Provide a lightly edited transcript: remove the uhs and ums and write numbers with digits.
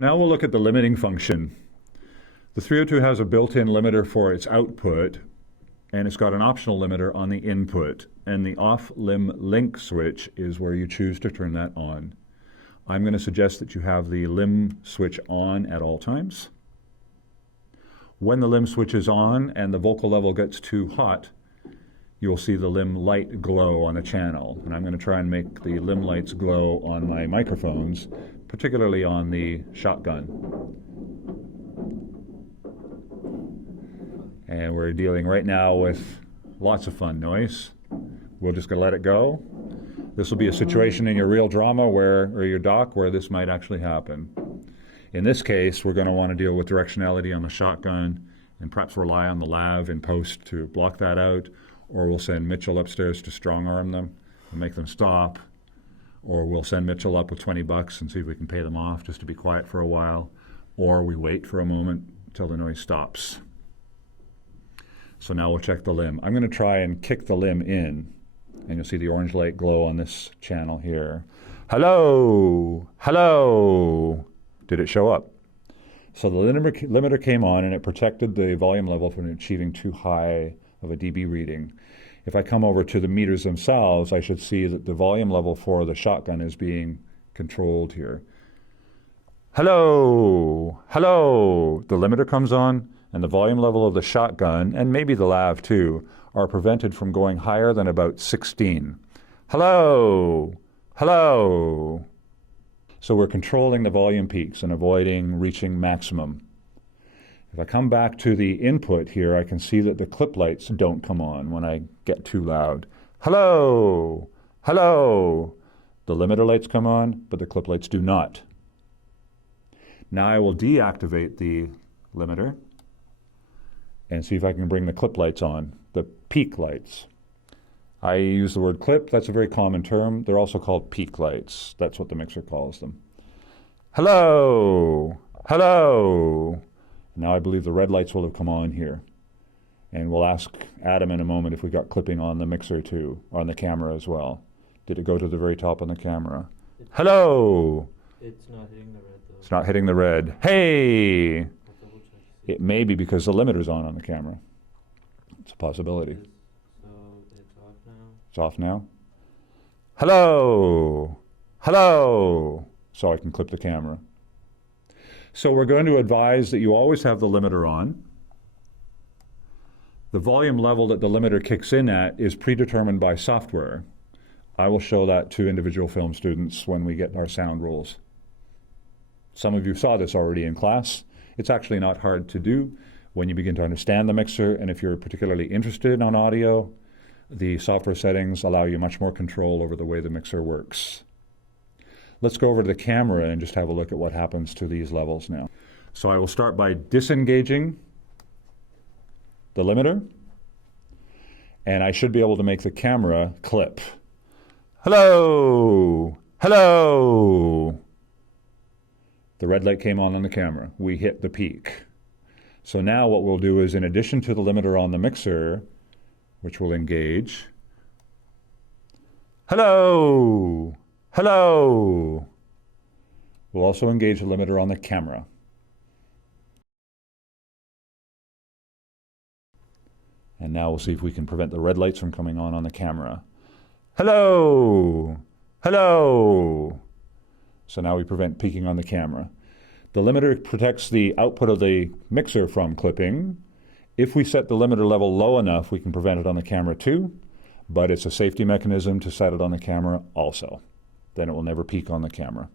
Now we'll look at the limiting function. The 302 has a built-in limiter for its output, and it's got an optional limiter on the input. And the off-limb link switch is where you choose to turn that on. I'm going to suggest that you have the limb switch on at all times. When the limb switch is on and the vocal level gets too hot, you'll see the limb light glow on the channel. And I'm going to try and make the limb lights glow on my microphones, particularly on the shotgun. And we're dealing right now with lots of fun noise. We're just going to let it go. This will be a situation in your real drama or your doc where this might actually happen. In this case, we're going to want to deal with directionality on the shotgun and perhaps rely on the lav in post to block that out, or we'll send Mitchell upstairs to strong arm them and make them stop, or we'll send Mitchell up with 20 bucks and see if we can pay them off just to be quiet for a while, or we wait for a moment until the noise stops. So now we'll check the limb. I'm going to try and kick the limb in, and you'll see the orange light glow on this channel here. Hello, hello. Did it show up? So the limiter came on and it protected the volume level from achieving too high of a dB reading. If I come over to the meters themselves, I should see that the volume level for the shotgun is being controlled here. Hello, hello. The limiter comes on and the volume level of the shotgun, and maybe the lav too, are prevented from going higher than about 16. Hello, hello. So we're controlling the volume peaks and avoiding reaching maximum. If I come back to the input here, I can see that the clip lights don't come on when I get too loud. Hello, hello. The limiter lights come on, but the clip lights do not. Now I will deactivate the limiter and see if I can bring the clip lights on, the peak lights. I use the word clip, that's a very common term. They're also called peak lights. That's what the mixer calls them. Hello, hello. Now I believe the red lights will have come on here. And we'll ask Adam in a moment if we got clipping on the mixer too, on the camera as well. Did it go to the very top on the camera? Hello. It's not hitting the red though. It's not hitting the red. Hey. It may be because the limiter's on the camera. It's a possibility. It's off now. Hello, hello. So I can clip the camera. So we're going to advise that you always have the limiter on. The volume level that the limiter kicks in at is predetermined by software. I will show that to individual film students when we get our sound rules. Some of you saw this already in class. It's actually not hard to do when you begin to understand the mixer, and if you're particularly interested in audio, the software settings allow you much more control over the way the mixer works. Let's go over to the camera and just have a look at what happens to these levels now. So I will start by disengaging the limiter, and I should be able to make the camera clip. Hello, hello. The red light came on the camera. We hit the peak. So now what we'll do is, in addition to the limiter on the mixer, which will engage, hello, hello. We'll also engage the limiter on the camera. And now we'll see if we can prevent the red lights from coming on the camera. Hello, hello. So now we prevent peaking on the camera. The limiter protects the output of the mixer from clipping. If we set the limiter level low enough, we can prevent it on the camera too, but it's a safety mechanism to set it on the camera also. Then it will never peak on the camera.